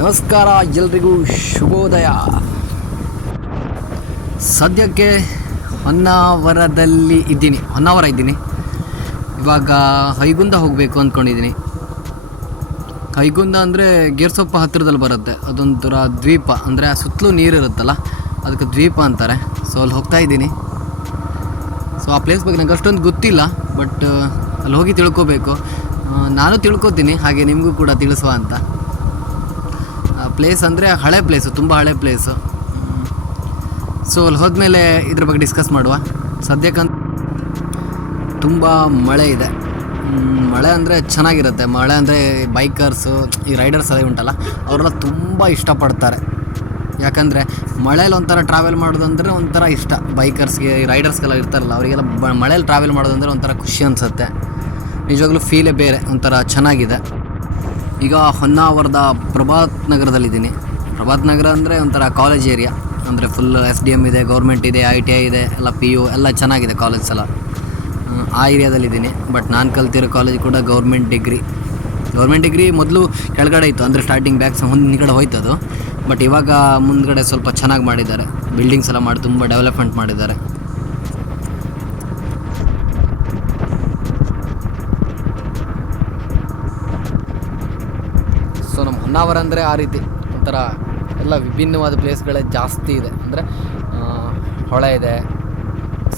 ನಮಸ್ಕಾರ, ಎಲ್ರಿಗೂ ಶುಭೋದಯ. ಸದ್ಯಕ್ಕೆ ಹೊನ್ನಾವರದಲ್ಲಿ ಇದ್ದೀನಿ. ಹೊನ್ನಾವರ ಇದ್ದೀನಿ. ಇವಾಗ ಹೈಗುಂದ ಹೋಗಬೇಕು ಅಂದ್ಕೊಂಡಿದ್ದೀನಿ ಹೈಗುಂದ ಅಂದರೆ ಗೇರ್ಸೊಪ್ಪ ಹತ್ತಿರದಲ್ಲಿ ಬರುತ್ತೆ. ಅದೊಂಥರ ದ್ವೀಪ. ಅಂದರೆ ಸುತ್ತಲೂ ನೀರು ಇರುತ್ತಲ್ಲ, ಅದಕ್ಕೆ ದ್ವೀಪ ಅಂತಾರೆ. ಸೊ ಅಲ್ಲಿ ಹೋಗ್ತಾ ಇದ್ದೀನಿ. ಸೊ ಆ ಪ್ಲೇಸ್ ಬಗ್ಗೆ ನಂಗೆ ಅಷ್ಟೊಂದು ಗೊತ್ತಿಲ್ಲ ಬಟ್ ಅಲ್ಲಿ ಹೋಗಿ ತಿಳ್ಕೋಬೇಕು. ನಾನು ತಿಳ್ಕೊತೀನಿ, ಹಾಗೆ ನಿಮಗೂ ಕೂಡ ತಿಳಿಸುವ ಅಂತ. ಪ್ಲೇಸ್ ಅಂದರೆ ಹಳೆ ಪ್ಲೇಸು ತುಂಬ ಹಳೆ ಪ್ಲೇಸು ಸೊ ಅಲ್ಲಿ ಹೋದ್ಮೇಲೆ ಇದ್ರ ಬಗ್ಗೆ ಡಿಸ್ಕಸ್ ಮಾಡುವ. ಸದ್ಯಕ್ಕಂತ ತುಂಬ ಮಳೆ ಇದೆ. ಮಳೆ ಅಂದರೆ ಚೆನ್ನಾಗಿರುತ್ತೆ. ಮಳೆ ಅಂದರೆ ಬೈಕರ್ಸು ಈ ರೈಡರ್ಸ್ ಅದೇ ಉಂಟಲ್ಲ ಅವರೆಲ್ಲ ತುಂಬ ಇಷ್ಟಪಡ್ತಾರೆ. ಯಾಕಂದರೆ ಮಳೇಲಿ ಒಂಥರ ಟ್ರಾವೆಲ್ ಮಾಡೋದಂದ್ರೆ ಒಂಥರ ಇಷ್ಟ. ಬೈಕರ್ಸ್ಗೆ ರೈಡರ್ಸ್ಗೆಲ್ಲ ಇರ್ತಾರಲ್ಲ, ಅವರಿಗೆಲ್ಲ ಬ ಟ್ರಾವೆಲ್ ಮಾಡೋದಂದ್ರೆ ಒಂಥರ ಖುಷಿ ಅನಿಸುತ್ತೆ. ನಿಜವಾಗ್ಲೂ ಫೀಲೇ ಬೇರೆ, ಒಂಥರ ಚೆನ್ನಾಗಿದೆ. ಈಗ ಹೊನ್ನಾವರದ ಪ್ರಭಾತ್ ನಗರದಲ್ಲಿದ್ದೀನಿ. ಪ್ರಭಾತ್ ನಗರ ಅಂದರೆ ಒಂಥರ ಕಾಲೇಜ್ ಏರಿಯಾ ಅಂದರೆ ಫುಲ್ ಎಸ್ ಡಿ ಎಂ ಇದೆ ಗೌರ್ಮೆಂಟ್ ಇದೆ ಐ ಟಿ ಐ ಇದೆ, ಎಲ್ಲ ಪಿ ಯು ಎಲ್ಲ ಚೆನ್ನಾಗಿದೆ ಕಾಲೇಜ್ ಎಲ್ಲ. ಆ ಏರಿಯಾದಲ್ಲಿದ್ದೀನಿ ಬಟ್ ನಾನು ಕಲ್ತಿರೋ ಕಾಲೇಜ್ ಕೂಡ ಗೌರ್ಮೆಂಟ್ ಡಿಗ್ರಿ ಗೌರ್ಮೆಂಟ್ ಡಿಗ್ರಿ ಮೊದಲು ಕೆಳಗಡೆ ಇತ್ತು. ಅಂದರೆ ಸ್ಟಾರ್ಟಿಂಗ್ ಬ್ಯಾಕ್ಸ್ ಹೋಯ್ತು ಅದು. ಬಟ್ ಇವಾಗ ಮುಂದ್ಗಡೆ ಸ್ವಲ್ಪ ಚೆನ್ನಾಗಿ ಮಾಡಿದ್ದಾರೆ. ಬಿಲ್ಡಿಂಗ್ಸ್ ಎಲ್ಲ ಮಾಡಿ ತುಂಬ ಡೆವಲಪ್ಮೆಂಟ್ ಮಾಡಿದ್ದಾರೆ. ಹೊನ್ನಾವರ ಅಂದರೆ ಆ ರೀತಿ ಒಂಥರ ಎಲ್ಲ ವಿಭಿನ್ನವಾದ ಪ್ಲೇಸ್ಗಳೇ ಜಾಸ್ತಿ ಇದೆ. ಅಂದರೆ ಹೊಳೆ ಇದೆ,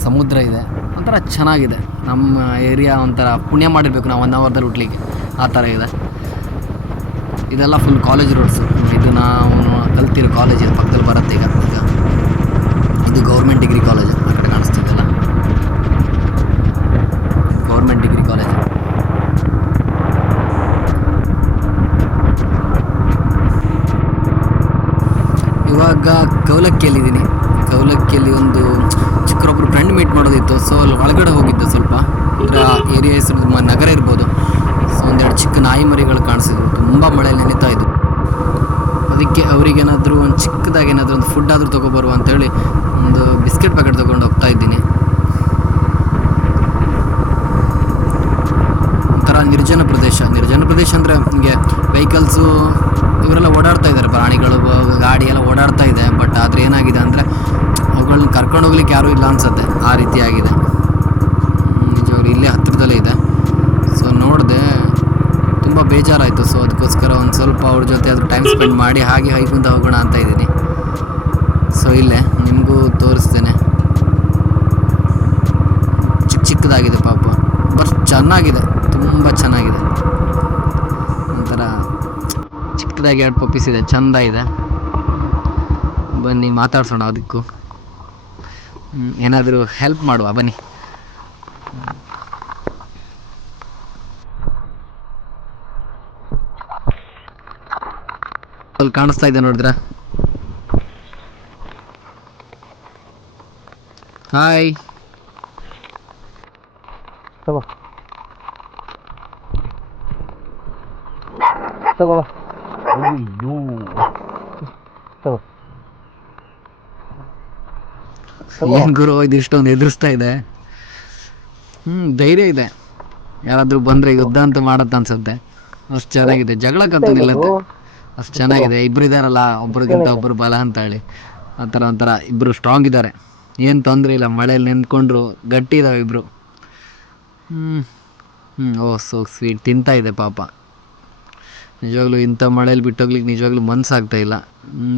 ಸಮುದ್ರ ಇದೆ, ಒಂಥರ ಚೆನ್ನಾಗಿದೆ. ನಮ್ಮ ಏರಿಯಾ ಒಂಥರ ಪುಣ್ಯ ಮಾಡಿರಬೇಕು ನಾವು ಒನ್ ಅವರ್ದಲ್ಲಿ ಹುಟ್ಲಿಕ್ಕೆ. ಆ ಥರ ಇದೆ. ಇದೆಲ್ಲ ಫುಲ್ ಕಾಲೇಜ್ ರೋಡ್ಸು ಇದು ನಾವು ಕಲ್ತಿರೋ ಕಾಲೇಜ್ ಇದು ಪಕ್ಕದಲ್ಲಿ ಬರುತ್ತೆ ಈಗ. ಇದು ಗೌರ್ಮೆಂಟ್ ಡಿಗ್ರಿ ಕಾಲೇಜ್ ಆ ಕಡೆ ಕಾಣಿಸ್ತಿದೆಯಲ್ಲ ಇವಾಗ ಕೌಲಕ್ಕಿಯಲ್ಲಿದ್ದೀನಿ. ಕೌಲಕ್ಕಿಯಲ್ಲಿ ಒಂದು ಚಿಕ್ಕರೊಬ್ಬರು ಫ್ರೆಂಡ್ ಮೀಟ್ ಮಾಡೋದಿತ್ತು ಸೊ ಅಲ್ಲಿ ಒಳಗಡೆ ಹೋಗಿದ್ದೆ ಸ್ವಲ್ಪ. ಅಂದರೆ ಆ ಏರಿಯಾ ಹೆಸರು ನಗರ ಇರ್ಬೋದು. ಸೊ ಒಂದೆರಡು ಚಿಕ್ಕ ನಾಯಿ ಮರಿಗಳು ಕಾಣಿಸಿದ್ರು ತುಂಬ ಮಳೆಯಲ್ಲಿ ನೆನೀತಾ ಇದ್ವು. ಅದಕ್ಕೆ ಅವರಿಗೇನಾದರೂ ಒಂದು ಚಿಕ್ಕದಾಗಿ ಏನಾದರೂ ಒಂದು ಫುಡ್ ಆದರೂ ತೊಗೊಬರುವ ಅಂತೇಳಿ ಒಂದು ಬಿಸ್ಕೆಟ್ ಪ್ಯಾಕೆಟ್ ತೊಗೊಂಡು ಹೋಗ್ತಾ ಇದ್ದೀನಿ. ಒಂಥರ ನಿರ್ಜನ ಪ್ರದೇಶ. ನಿರ್ಜನ ಪ್ರದೇಶ ಅಂದರೆ ನಿಮಗೆ ವೆಹಿಕಲ್ಸು ಇವರೆಲ್ಲ ಓಡಾಡ್ತಾ ಇದ್ದಾರೆ. ಪ್ರಾಣಿಗಳು, ಗಾಡಿ ಎಲ್ಲ ಓಡಾಡ್ತಾ ಇದೆ ಬಟ್ ಆದರೆ ಏನಾಗಿದೆ ಅಂದರೆ ಅವುಗಳನ್ನ ಕರ್ಕೊಂಡು ಹೋಗ್ಲಿಕ್ಕೆ ಯಾರೂ ಇಲ್ಲ ಅನ್ಸುತ್ತೆ, ಆ ನಿಜವ್ರು ನಿಜವಾಗ್ಲೂ ಇಲ್ಲೇ ಹತ್ತಿರದಲ್ಲೇ ಇದೆ. ಸೊ ನೋಡಿದೆ, ತುಂಬ ಬೇಜಾರಾಯಿತು. ಸೊ ಅದಕ್ಕೋಸ್ಕರ ಒಂದು ಸ್ವಲ್ಪ ಅವ್ರ ಜೊತೆ ಆದರೂ ಟೈಮ್ ಸ್ಪೆಂಡ್ ಮಾಡಿ ಹಾಗೆ ಹೈಕುಂತ ಹೋಗೋಣ ಅಂತ ಇದ್ದೀನಿ. ಸೊ ಇಲ್ಲೇ, ನಿಮಗೂ ತೋರಿಸ್ತೇನೆ. ಚಿಕ್ಕ ಚಿಕ್ಕದಾಗಿದೆ ಪಾಪ. ಬಟ್ ಚೆನ್ನಾಗಿದೆ, ತುಂಬ ಚೆನ್ನಾಗಿದೆ. ಒಂಥರ ಚಿಕ್ಕದಾಗಿ ಎರಡು ಪಪ್ಪೀಸ್ ಇದೆ, ಚಂದ ಇದೆ. ಬನ್ನಿ ಮಾತಾಡ್ಸೋಣ ಅದಕ್ಕೂ. ಏನಾದರೂ ಹೆಲ್ಪ್ ಮಾಡುವ ಬನ್ನಿ. ಅಲ್ಲಿ ಕಾಣಿಸ್ತಾ ಇದೆ ನೋಡಿದ್ರ? ಹಾಯ್ ತಗೋ. ತಗೋ ಅಯ್ಯೋ ತಗೋ ಏನ್ ಗುರು ಇದು ಇಷ್ಟೊಂದು ಎದುರಿಸ್ತಾ ಇದೆ? ಹ್ಮ್ ಧೈರ್ಯ ಇದೆ. ಯಾರಾದ್ರೂ ಬಂದ್ರೆ ಯುದ್ಧ ಅಂತ ಮಾಡತ್ತ ಅನ್ಸುತ್ತೆ. ಅಷ್ಟ್ ಚೆನ್ನಾಗಿದೆ. ಜಗಳ ನಿಲ್ಲತ್ತೆ. ಅಷ್ಟ್ ಚೆನ್ನಾಗಿದೆ. ಇಬ್ರು ಇದಾರಲ್ಲ ಒಬ್ರಿಗಿಂತ ಒಬ್ರು ಬಲ ಅಂತ ಹೇಳಿ. ಆ ಥರ ಒಂಥರ ಇಬ್ರು ಸ್ಟ್ರಾಂಗ್ ಇದ್ದಾರೆ ಏನು ತೊಂದ್ರೆ ಇಲ್ಲ. ಮಳೆಯಲ್ಲಿ ನಿಂತ್ಕೊಂಡ್ರು ಗಟ್ಟಿ ಇದಾವೆ ಇಬ್ರು. ಹ್ಮ್ ಹ್ಞೂ ಓ ಸೋ ಸ್ವೀಟ್ ತಿಂತಾ ಇದೆ ಪಾಪ. ನಿಜವಾಗ್ಲೂ ಇಂಥ ಮಳೇಲಿ ಬಿಟ್ಟೋಗ್ಲಿಕ್ಕೆ ನಿಜವಾಗ್ಲೂ ಮನಸ್ಸಾಗ್ತಾ ಇಲ್ಲ.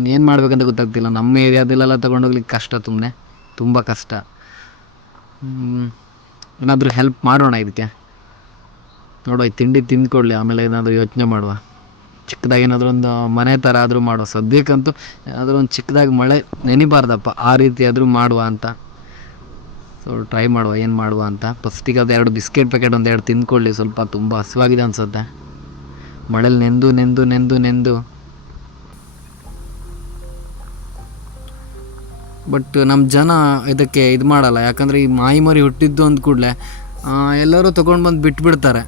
ಏನು ಮಾಡ್ಬೇಕಂತ ಗೊತ್ತಾಗ್ತಿಲ್ಲ. ನಮ್ಮ ಏರಿಯಾದಲ್ಲೆಲ್ಲ ತೊಗೊಂಡೋಗ್ಲಿಕ್ಕೆ ಕಷ್ಟ ಸುಮ್ಮನೆ ತುಂಬ ಕಷ್ಟ. ಏನಾದರೂ ಹೆಲ್ಪ್ ಮಾಡೋಣ ಇದಕ್ಕೆ. ನೋಡುವ ತಿಂಡಿ ತಿಂದ್ಕೊಳ್ಳಿ, ಆಮೇಲೆ ಏನಾದರೂ ಯೋಚನೆ ಮಾಡುವ. ಚಿಕ್ಕದಾಗಿ ಏನಾದರೂ ಒಂದು ಮನೆ ಥರ ಆದರೂ ಮಾಡುವ. ಸದ್ಯಕ್ಕಂತೂ ಏನಾದರೂ ಒಂದು ಚಿಕ್ಕದಾಗಿ ಮಳೆ ನೆನಿಬಾರ್ದಪ್ಪ, ಆ ರೀತಿ ಆದರೂ ಮಾಡುವ ಅಂತ. ಸೊ ಟ್ರೈ ಮಾಡುವ, ಏನು ಮಾಡುವ ಅಂತ. ಫಸ್ಟಿಗೆ ಅದು ಎರಡು ಬಿಸ್ಕೆಟ್ ಪ್ಯಾಕೆಟ್ ಒಂದು ಎರಡು ತಿಂದ್ಕೊಳ್ಳಿ, ಸ್ವಲ್ಪ ತುಂಬ ಹಸಿವಾಗಿದೆ ಅನಿಸುತ್ತೆ. ಮಳೇಲಿ ನೆಂದು ನೆಂದು ನೆಂದು ನೆಂದು. ಬಟ್ ನಮ್ಮ ಜನ ಇದಕ್ಕೆ ಇದು ಮಾಡಲ್ಲ. ಯಾಕಂದರೆ ಈ ನಾಯಿ ಮರಿ ಹುಟ್ಟಿದ್ದು ಅಂದ ಕೂಡಲೇ ಎಲ್ಲರೂ ತೊಗೊಂಡು ಬಂದು ಬಿಟ್ಬಿಡ್ತಾರೆ.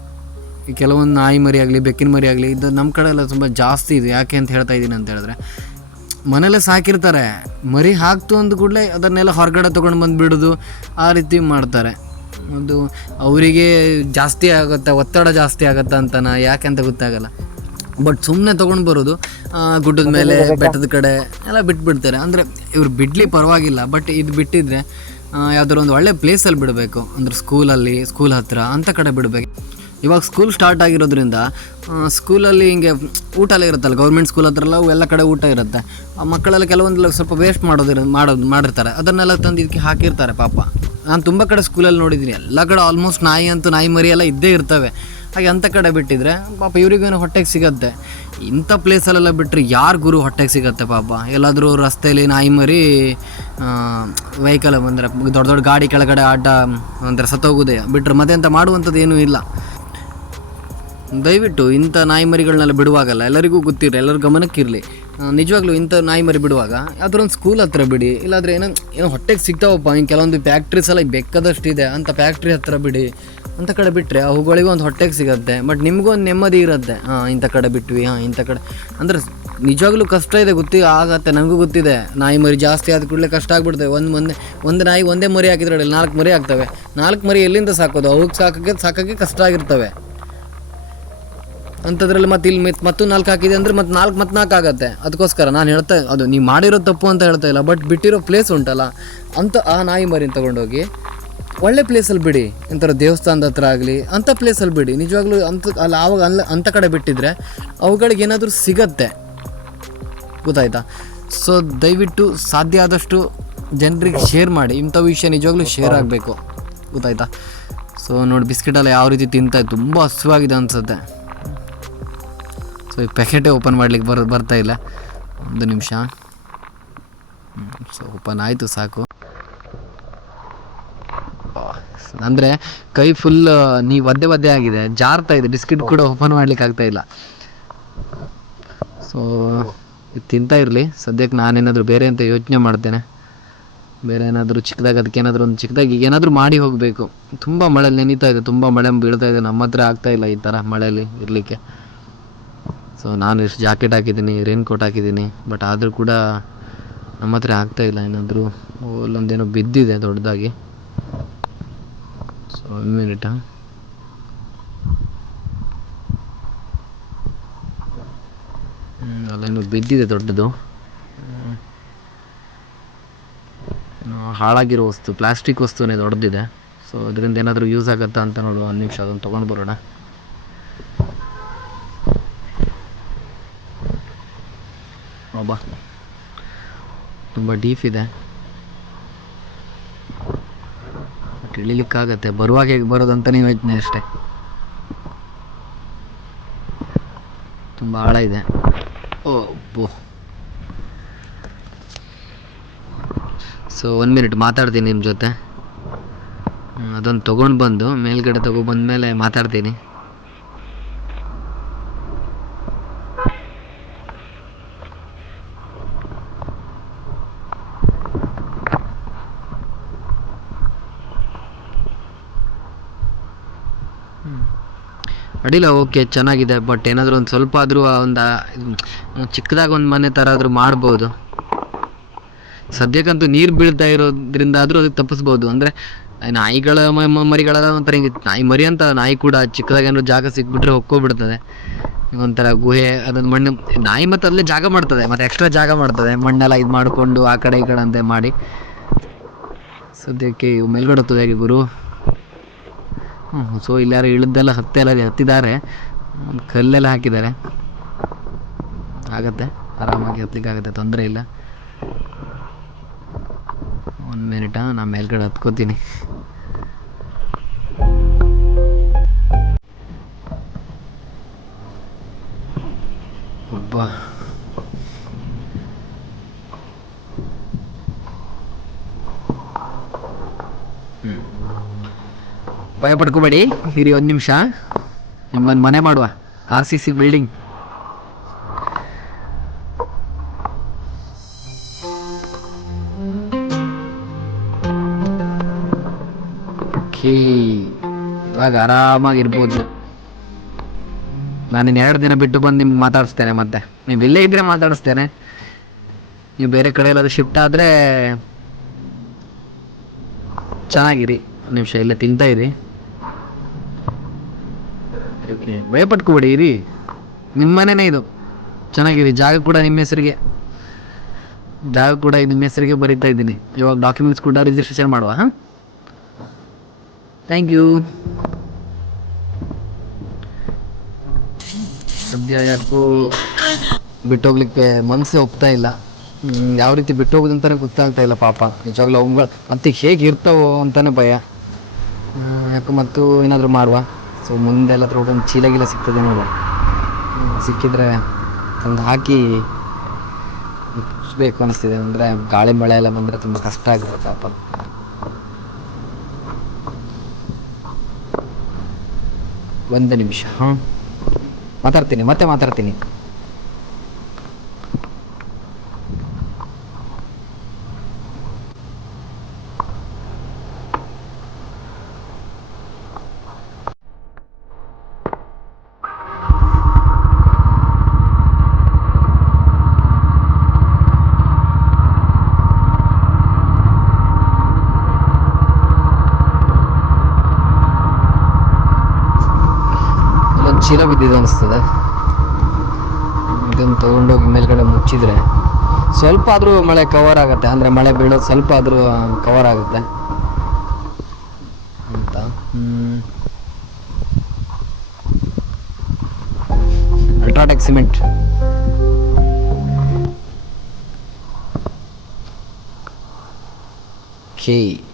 ಈ ಕೆಲವೊಂದು ನಾಯಿ ಮರಿ ಆಗಲಿ, ಬೆಕ್ಕಿನ ಮರಿ ಆಗಲಿ, ಇದು ನಮ್ಮ ಕಡೆ ಎಲ್ಲ ತುಂಬ ಜಾಸ್ತಿ ಇದೆ. ಯಾಕೆ ಅಂತ ಹೇಳ್ತಾ ಇದ್ದೀನಿ ಅಂತ ಹೇಳಿದ್ರೆ ಮನೇಲೆ ಸಾಕಿರ್ತಾರೆ. ಮರಿ ಹಾಕ್ತು ಅಂದ ಕೂಡಲೇ ಅದನ್ನೆಲ್ಲ ಹೊರಗಡೆ ತೊಗೊಂಡು ಬಂದು ಬಿಡೋದು ಆ ರೀತಿ ಮಾಡ್ತಾರೆ. ಅದು ಅವರಿಗೆ ಜಾಸ್ತಿ ಆಗುತ್ತೆ, ಒತ್ತಡ ಜಾಸ್ತಿ ಆಗುತ್ತೆ ಅಂತನ ಯಾಕೆ ಅಂತ ಗೊತ್ತಾಗಲ್ಲ. ಬಟ್ ಸುಮ್ಮನೆ ತೊಗೊಂಡು ಬರೋದು ಗುಡ್ಡದ ಮೇಲೆ ಬೆಟ್ಟದ ಕಡೆ ಎಲ್ಲ ಬಿಟ್ಬಿಡ್ತಾರೆ. ಅಂದರೆ ಇವ್ರು ಬಿಡ್ಲಿ ಪರವಾಗಿಲ್ಲ ಬಟ್ ಇದು ಬಿಟ್ಟಿದ್ರೆ ಯಾವ್ದಾದ್ರು ಒಂದು ಒಳ್ಳೆ ಪ್ಲೇಸಲ್ಲಿ ಬಿಡಬೇಕು. ಅಂದ್ರೆ ಸ್ಕೂಲಲ್ಲಿ ಸ್ಕೂಲ್ ಹತ್ರ ಅಂಥ ಕಡೆ ಬಿಡಬೇಕು. ಇವಾಗ ಸ್ಕೂಲ್ ಸ್ಟಾರ್ಟ್ ಆಗಿರೋದ್ರಿಂದ ಸ್ಕೂಲಲ್ಲಿ ಹಿಂಗೆ ಊಟ ಎಲ್ಲ ಇರುತ್ತಲ್ಲ ಗೌರ್ಮೆಂಟ್ ಸ್ಕೂಲ್ ಹತ್ರ ಎಲ್ಲ ಎಲ್ಲ ಕಡೆ ಊಟ ಇರುತ್ತೆ. ಆ ಮಕ್ಕಳೆಲ್ಲ ಕೆಲವೊಂದು ಸ್ವಲ್ಪ ವೇಸ್ಟ್ ಮಾಡೋದಿರ ಮಾಡೋದು ಮಾಡಿರ್ತಾರೆ. ಅದನ್ನೆಲ್ಲ ತಂದು ಇದಕ್ಕೆ ಹಾಕಿರ್ತಾರೆ ಪಾಪ. ನಾನು ತುಂಬ ಕಡೆ ಸ್ಕೂಲಲ್ಲಿ ನೋಡಿದ್ದೀನಿ ಎಲ್ಲ ಕಡೆ ಆಲ್ಮೋಸ್ಟ್ ನಾಯಿ ಅಂತೂ ನಾಯಿ ಮರಿ ಎಲ್ಲ ಇದ್ದೇ ಇರ್ತವೆ. ಹಾಗೆ ಅಂಥ ಕಡೆ ಬಿಟ್ಟಿದ್ರೆ ಪಾಪ ಇವ್ರಿಗೇನು ಹೊಟ್ಟೆಗೆ ಸಿಗತ್ತೆ. ಇಂಥ ಪ್ಲೇಸಲ್ಲೆಲ್ಲ ಬಿಟ್ಟರೆ ಯಾರು ಗುರು ಹೊಟ್ಟೆಗೆ ಸಿಗತ್ತೆ ಪಾಪ? ಎಲ್ಲಾದರೂ ರಸ್ತೆಯಲ್ಲಿ ನಾಯಿ ಮರಿ ವೆಹಿಕಲ್ ಬಂದರೆ ದೊಡ್ಡ ದೊಡ್ಡ ಗಾಡಿ ಕೆಳಗಡೆ ಆಟ ಅಂದರೆ ಸತ್ತೋಗುದೆ. ಬಿಟ್ಟರೆ ಮತ್ತೆ ಅಂತ ಮಾಡುವಂಥದ್ದು ಏನೂ ಇಲ್ಲ. ದಯವಿಟ್ಟು ಇಂಥ ನಾಯಿ ಮರಿಗಳನ್ನೆಲ್ಲ ಬಿಡುವಾಗಲ್ಲ, ಎಲ್ಲರಿಗೂ ಗೊತ್ತಿರಲಿ, ಎಲ್ಲರ ಗಮನಕ್ಕಿರಲಿ. ನಿಜವಾಗ್ಲೂ ಇಂಥ ನಾಯಿ ಮರಿ ಬಿಡುವಾಗ ಯಾವ್ದಾರು ಒಂದು ಸ್ಕೂಲ್ ಹತ್ರ ಬಿಡಿ, ಇಲ್ಲಾಂದ್ರೆ ಏನೋ ಏನೋ ಹೊಟ್ಟೆಗೆ ಸಿಗ್ತಾವಪ್ಪ ಹಿಂಗೆ ಕೆಲವೊಂದು ಫ್ಯಾಕ್ಟ್ರೀಸ್ ಎಲ್ಲ ಬೇಕಾದಷ್ಟಿದೆ ಅಂತ ಫ್ಯಾಕ್ಟ್ರಿ ಹತ್ರ ಬಿಡಿ ಅಂಥ ಕಡೆ ಬಿಟ್ಟರೆ ಅವುಗಳಿಗೂ ಒಂದು ಹೊಟ್ಟೆಗೆ ಸಿಗುತ್ತೆ ಬಟ್ ನಿಮಗೂ ಒಂದು ನೆಮ್ಮದಿ ಇರುತ್ತೆ. ಹಾಂ ಇಂಥ ಕಡೆ ಬಿಟ್ವಿ, ಹಾಂ, ಇಂಥ ಕಡೆ. ಅಂದರೆ ನಿಜವಾಗ್ಲೂ ಕಷ್ಟ ಇದೆ, ಗೊತ್ತಿ, ಆಗತ್ತೆ ನನಗೂ ಗೊತ್ತಿದೆ. ನಾಯಿ ಮರಿ ಜಾಸ್ತಿ ಆದ ಕೂಡಲೇ ಕಷ್ಟ ಆಗ್ಬಿಡ್ತವೆ ಒಂದು ಮೊನ್ನೆ ಒಂದು ನಾಯಿ ಒಂದೇ ಮರಿ ಹಾಕಿದ್ರೆ ನಾಲ್ಕು ಮರಿ ಆಗ್ತವೆ. ನಾಲ್ಕು ಮರಿ ಎಲ್ಲಿಂದ ಸಾಕೋದು? ಅವಕ್ಕೆ ಸಾಕೋಕ್ಕೆ ಸಾಕೋಕ್ಕೆ ಕಷ್ಟ ಆಗಿರ್ತವೆ. ಅಂಥದ್ರಲ್ಲಿ ಮತ್ತೆ ಇಲ್ಲಿ ಮಿತ್- ಮತ್ತು ನಾಲ್ಕು ಹಾಕಿದೆ ಅಂದ್ರೆ ಮತ್ತೆ ನಾಲ್ಕು ಮತ್ತು ನಾಲ್ಕು ಆಗುತ್ತೆ. ಅದಕ್ಕೋಸ್ಕರ ನಾನು ಹೇಳ್ತಾ ಅದು ನೀವು ಮಾಡಿರೋ ತಪ್ಪು ಅಂತ ಹೇಳ್ತಾ ಇಲ್ಲ ಬಟ್ ಬಿಟ್ಟಿರೋ ಪ್ಲೇಸ್ ಉಂಟಲ್ಲ, ಅಂತ ಆ ನಾಯಿ ಮರಿನ ತಗೊಂಡೋಗಿ, ಒಳ್ಳೆ ಪ್ಲೇಸಲ್ಲಿ ಬಿಡಿ ಎಂಥರ ದೇವಸ್ಥಾನದ ಹತ್ರ ಆಗಲಿ ಅಂಥ ಪ್ಲೇಸಲ್ಲಿ ಬಿಡಿ. ನಿಜವಾಗ್ಲೂ ಅಂತ ಅಲ್ಲಿ, ಆವಾಗ ಅಲ್ಲ ಅಂಥ ಕಡೆ ಬಿಟ್ಟಿದ್ರೆ ಅವುಗಳಿಗೆ ಏನಾದರೂ ಸಿಗತ್ತೆ. ಗೊತ್ತಾಯ್ತಾ? ಸೊ ದಯವಿಟ್ಟು ಸಾಧ್ಯ ಆದಷ್ಟು ಜನರಿಗೆ ಶೇರ್ ಮಾಡಿ. ಇಂಥ ವಿಷಯ ನಿಜವಾಗ್ಲೂ ಶೇರ್ ಆಗಬೇಕು. ಗೊತ್ತಾಯ್ತಾ? ಸೊ ನೋಡಿ ಬಿಸ್ಕೆಟೆಲ್ಲ ಯಾವ ರೀತಿ ತಿಂತಾ ತುಂಬ ಹಸುವಾಗಿದೆ ಅನಿಸುತ್ತೆ. ಈ ಪ್ಯಾಕೆಟೇ ಓಪನ್ ಮಾಡ್ಲಿಕ್ಕೆ ಬರ್, ಬರ್ತಾ ಇಲ್ಲ. ಒಂದು ನಿಮಿಷ. ಸೊ ಓಪನ್ ಆಯಿತು, ಸಾಕು. ಅಂದರೆ ಕೈ ಫುಲ್ ನೀವು ಒದ್ದೆ ಒದ್ದೆ ಆಗಿದೆ. ಜಾರ್ತಾ ಇದೆ. ಬಿಸ್ಕಿಟ್ ಕೂಡ ಓಪನ್ ಮಾಡ್ಲಿಕ್ಕೆ ಆಗ್ತಾ ಇಲ್ಲ. ಸೊ ತಿಂತಾ ಇರಲಿ. ಸದ್ಯಕ್ಕೆ ನಾನೇನಾದರೂ ಬೇರೆ ಅಂತ ಯೋಚನೆ ಮಾಡ್ತೇನೆ. ಬೇರೆ ಏನಾದರೂ ಚಿಕ್ಕದಾಗ, ಅದಕ್ಕೆ ಏನಾದರೂ ಒಂದು ಚಿಕ್ಕದಾಗಿ ಏನಾದರೂ ಮಾಡಿ ಹೋಗಬೇಕು. ತುಂಬ ಮಳೆ ನೆನೀತಾ ಇದೆ. ತುಂಬ ಮಳೆ ಬೀಳ್ತಾ ಇದೆ. ನಮ್ಮ ಹತ್ರ ಆಗ್ತಾ ಇಲ್ಲ ಈ ಥರ ಮಳೆಯಲ್ಲಿ ಇರಲಿಕ್ಕೆ. ಸೊ ನಾನು ಇಷ್ಟು ಜಾಕೆಟ್ ಹಾಕಿದ್ದೀನಿ ರೈನ್ ಕೋಟ್ ಹಾಕಿದ್ದೀನಿ ಬಟ್ ಆದರೂ ಕೂಡ ನಮ್ಮ ಹತ್ರ ಆಗ್ತಾ ಇಲ್ಲ ಏನಾದರೂ. ಅಲ್ಲೊಂದೇನೋ ಬಿದ್ದಿದೆ ದೊಡ್ಡದಾಗಿ. ಸೊ ಒಂದು ಮಿನಿಟ ಅಲ್ಲೇನೋ ಬಿದ್ದಿದೆ ದೊಡ್ಡದು. ಹಾಳಾಗಿರೋ ವಸ್ತು, ಪ್ಲಾಸ್ಟಿಕ್ ವಸ್ತುನೇ ದೊಡ್ಡದಿದೆ. ಸೊ ಅದರಿಂದ ಏನಾದರೂ ಯೂಸ್ ಆಗುತ್ತಾ ಅಂತ ನೋಡುವ ಒಂದು ನಿಮಿಷ ಅದನ್ನು ತೊಗೊಂಡು ಬರೋಣ. ಒಬ್ಬ ತುಂಬ ಡೀಪ್ ಇದೆ. ಬಟ್ ಇಳಿಲಿಕ್ಕಾಗತ್ತೆ ಬರುವಾಗ ಹೇಗೆ ಬರೋದಂತ ನೀವು ಯೋಚನೆ ಅಷ್ಟೇ. ತುಂಬ ಆಳ ಇದೆ. ಓ, ಬೋ. ಸೊ ಒಂದು ಮಿನಿಟ್ ಮಾತಾಡ್ತೀನಿ ನಿಮ್ಮ ಜೊತೆ. ಅದೊಂದು ತೊಗೊಂಡು ಬಂದು ಮೇಲ್ಗಡೆ ತಗೊಬಂದ್ಮೇಲೆ ಮಾತಾಡ್ತೀನಿ. ಅಡ್ಡಿಲ್ಲ ಓಕೆ ಚೆನ್ನಾಗಿದೆ ಬಟ್ ಏನಾದರೂ ಒಂದು ಸ್ವಲ್ಪ ಆದರೂ ಒಂದು ಚಿಕ್ಕದಾಗಿ ಒಂದು ಮನೆ ಥರ ಆದರೂ ಮಾಡ್ಬೋದು. ಸದ್ಯಕ್ಕಂತೂ ನೀರು ಬೀಳ್ತಾ ಇರೋದ್ರಿಂದ ಆದರೂ ಅದಕ್ಕೆ ತಪ್ಪಿಸ್ಬೋದು. ಅಂದರೆ ನಾಯಿಗಳ ಮರಿಗಳೆಲ್ಲ ಒಂಥರ ಹಿಂಗೆ, ನಾಯಿ ಮರಿ ಅಂತ ನಾಯಿ ಕೂಡ ಚಿಕ್ಕದಾಗಿ ಏನಾದ್ರು ಜಾಗ ಸಿಕ್ಬಿಟ್ರೆ ಹೊಕ್ಕೋಗ್ಬಿಡ್ತದೆ ಒಂಥರ ಗುಹೆ, ಅದೊಂದು ಮಣ್ಣು, ನಾಯಿ ಮತ್ತು ಅಲ್ಲೇ ಜಾಗ ಮಾಡ್ತದೆ, ಮತ್ತು ಎಕ್ಸ್ಟ್ರಾ ಜಾಗ ಮಾಡ್ತದೆ. ಮಣ್ಣೆಲ್ಲ ಇದು ಮಾಡಿಕೊಂಡು ಆ ಕಡೆ ಈ ಕಡೆ ಅಂತ ಮಾಡಿ. ಸದ್ಯಕ್ಕೆ ಮೇಲ್ಗಡೆ ಹತ್ತೋದು ಹೇಗೆ ಗುರು? ಸೊ ಇಲ್ಲಾರು ಇಳಿದೆಲ್ಲ ಹತ್ತೆಲ್ಲ ಹತ್ತಿದ್ದಾರೆ. ಕಲ್ಲೆಲ್ಲ ಹಾಕಿದ್ದಾರೆ. ಆಗತ್ತೆ, ಆರಾಮಾಗಿ ಹತ್ಲಿಕ್ಕೆ ಆಗುತ್ತೆ, ತೊಂದರೆ ಇಲ್ಲ. ಒಂದು ಮಿನಿಟ ನಾನು ಮೇಲ್ಗಡೆ ಹತ್ಕೋತೀನಿ. ಭಯ ಪಡ್ಕೋಬೇಡಿ ಇರಿ ಒಂದು ನಿಮಿಷ. ನಿಮ್ಮೊಂದು ಮನೆ ಮಾಡುವ. R C C building okay, ಇವಾಗ ಆರಾಮಾಗಿರ್ಬೋದು. ನಾನು ಎರಡು ದಿನ ಬಿಟ್ಟು ಬಂದು ನಿಮ್ಗೆ ಮಾತಾಡಿಸ್ತೇನೆ ಮತ್ತೆ. ನೀವು ಇಲ್ಲೇ ಇದ್ರೆ ಮಾತಾಡಿಸ್ತೇನೆ. ನೀವು ಬೇರೆ ಕಡೆ ಎಲ್ಲಾದ್ರೂ ಶಿಫ್ಟ್ ಆದರೆ ಚೆನ್ನಾಗಿರಿ. ಒಂದು ನಿಮಿಷ ಇಲ್ಲೇ ತಿಂತಾ ಇರಿ. ಓಕೆ ಭಯ ಪಟ್ಕೋಬೇಡಿ ಇರಿ. ನಿಮ್ಮ ಮನೆನೇ ಇದು. ಚೆನ್ನಾಗಿದೆ ಜಾಗ ಕೂಡ ನಿಮ್ಮ ಹೆಸರಿಗೆ. ಜಾಗ ಕೂಡ ನಿಮ್ಮ ಹೆಸರಿಗೆ ಬರೀತಾ ಇದ್ದೀನಿ. ಇವಾಗ ಡಾಕ್ಯುಮೆಂಟ್ಸ್ ಕೂಡ ರಿಜಿಸ್ಟ್ರೇಷನ್ ಮಾಡುವ, ಹಾಂ? ಥ್ಯಾಂಕ್ ಯು ಸದ್ಯ ಯಾಕೋ ಬಿಟ್ಟೋಗ್ಲಿಕ್ಕೆ ಮನಸ್ಸೇ ಒಪ್ತಾ ಇಲ್ಲ. ಯಾವ ರೀತಿ ಬಿಟ್ಟೋಗೋದಂತಾನೆ ಗೊತ್ತಾಗ್ತಾ ಇಲ್ಲ ಪಾಪ. ನಿಜವಾಗ್ಲೂ ಅವುಗಳು ಮತ್ತೆ ಹೇಗೆ ಇರ್ತಾವೋ ಅಂತಾನೆ ಭಯ. ಯಾಕೋ ಮತ್ತು ಏನಾದರೂ ಮಾಡುವ. ಸೊ ಮುಂದೆ ಎಲ್ಲಾದ್ರೂ ಒಂದು ಚೀಲ ಗೀಲ ಸಿಗ್ತದೆ ನೋಡು. ಸಿಕ್ಕಿದ್ರೆ ತಂದು ಹಾಕಿ ಬೇಕು ಅನಿಸ್ತಿದೆ. ಅಂದರೆ ಗಾಳಿ ಮಳೆ ಎಲ್ಲ ಬಂದರೆ ತುಂಬ ಕಷ್ಟ ಆಗುತ್ತೆ ಪಾಪ. ಒಂದು ನಿಮಿಷ ಹಾಂ ಮಾತಾಡ್ತೀನಿ, ಮತ್ತೆ ಮಾತಾಡ್ತೀನಿ. ಚೀಲ ಬಿದ್ದಿದೆ ಅನಿಸ್ತದೆ. ಇದನ್ನು ತೊಗೊಂಡೋಗಿ ಮೇಲ್ಗಡೆ ಮುಚ್ಚಿದ್ರೆ ಸ್ವಲ್ಪ ಆದರೂ ಮಳೆ ಕವರ್ ಆಗುತ್ತೆ. ಅಂದರೆ ಮಳೆ ಬೀಳೋದು ಸ್ವಲ್ಪ ಆದರೂ ಕವರ್ ಆಗುತ್ತೆ. ಅಂತ. UltraTech cement. ಕೆ.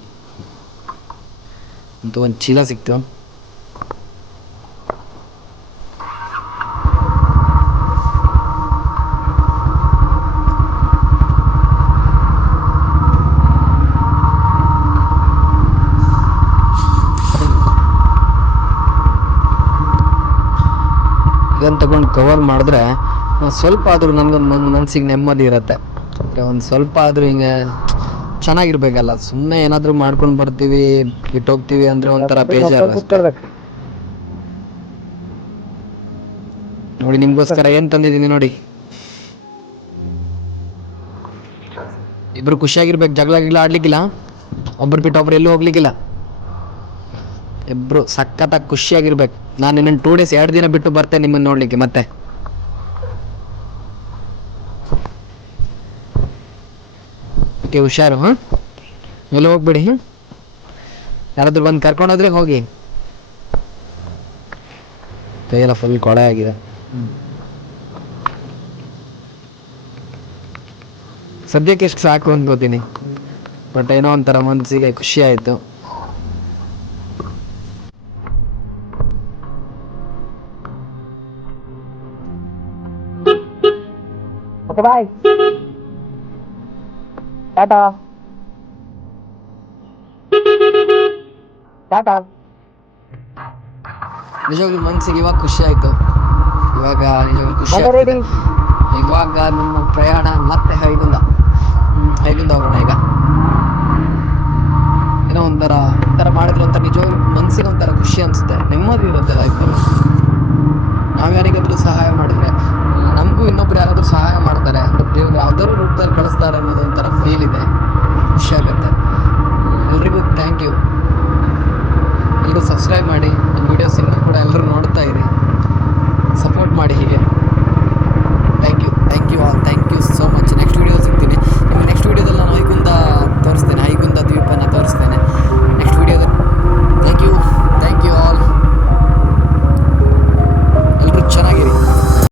ಅಂತ ಒಂದು ಚೀಲ ಸಿಕ್ತು. ತಗೊಂಡು ಕವರ್ ಮಾಡಿದ್ರೆ ಸ್ವಲ್ಪ ಆದರೂ ನನಗೊಂದು ನನ್ನ ಮನಸ್ಸಿಗೆ ನೆಮ್ಮದಿ ಇರುತ್ತೆ. ಒಂದು ಸ್ವಲ್ಪ ಆದರೂ ಹಿಂಗೆ ಚೆನ್ನಾಗಿರ್ಬೇಕಲ್ಲ. ಸುಮ್ಮನೆ ಏನಾದರೂ ಮಾಡ್ಕೊಂಡು ಬರ್ತೀವಿ ಬಿಟ್ಟೋಗ್ತೀವಿ ಅಂದರೆ ಒಂಥರ ಬೇಜಾರು. ನೋಡಿ ನಿಮಗೋಸ್ಕರ ಏನು ತಂದಿದ್ದೀನಿ ನೋಡಿ. ಇಬ್ರು ಖುಷಿಯಾಗಿರ್ಬೇಕು. ಜಗಳ ಗಿಗಳ ಆಡ್ಲಿಕ್ಕಿಲ್ಲ. ಒಬ್ರು ಬಿಟ್ಟು ಒಬ್ರು ಎಲ್ಲೂ ಹೋಗ್ಲಿಕ್ಕಿಲ್ಲ. ಇಬ್ರು ಸಖತ್ತಾಗಿ ಖುಷಿಯಾಗಿರ್ಬೇಕು. ನಾನು ಇನ್ನೊಂದು ಟೂ ಡೇಸ್ ಎರಡು ದಿನ ಬಿಟ್ಟು ಬರ್ತೇನೆ ನಿಮ್ಮನ್ನು ನೋಡಲಿಕ್ಕೆ, ಮತ್ತೆ. ಓಕೆ, ಹುಷಾರು ಹಾಂ ಎಲ್ಲ ಹೋಗ್ಬಿಡಿ ಯಾರಾದರೂ ಬಂದು ಕರ್ಕೊಂಡು ಹೋದ್ರೆ ಹೋಗಿ. ಕೈಯೆಲ್ಲ ಫುಲ್ ಕೊಳೆ ಆಗಿದೆ. ಸದ್ಯಕ್ಕೆ ಎಷ್ಟು ಸಾಕು ಅಂದ್ಕೋತೀನಿ. ಬಟ್ ಏನೋ ಒಂಥರ ಮನಸ್ಸಿಗೆ ಖುಷಿ ಆಯಿತು. ಬಾಯ್ ಟಾಟಾ ಟಾಟಾ ನಿಜವಾಗ್ಲೂ ಮನಸ್ಸಿಗೆ ಇವಾಗ ಖುಷಿ ಆಯ್ತು. ಇವಾಗ ನಿಜವಾಗ್ಲೂ ಖುಷಿ ಆಗ್ತಿದೆ. ಇವಾಗ ನಮ್ಮ ಪ್ರಯಾಣ ಮತ್ತೆ ಹೈಗುಂದ. ಹ್ಮ್, ಹೈಗುಂದ ಹೋಗೋಣ ಈಗ. ಏನೋ ಒಂಥರ ಒಂಥರ ಮಾಡಿದ್ರು ಒಂಥರ ನಿಜವಾಗ್ಲೂ ಮನಸ್ಸಿಗೆ ಒಂಥರ ಖುಷಿ ಅನಿಸುತ್ತೆ. ನೆಮ್ಮದಿ ಇರುತ್ತೆ ಲೈಫಲ್ಲಿ ನಾವು ಯಾರಿಗಾದ್ರೂ ಸಹಾಯ ಇನ್ನೊಬ್ರು ಯಾರಾದ್ರೂ ಸಹಾಯ ಮಾಡ್ತಾರೆ. ದೇವ್ರು ಯಾವ್ದಾದ್ರು ರೂಪದಲ್ಲಿ ಕಳಿಸ್ತಾರೆ.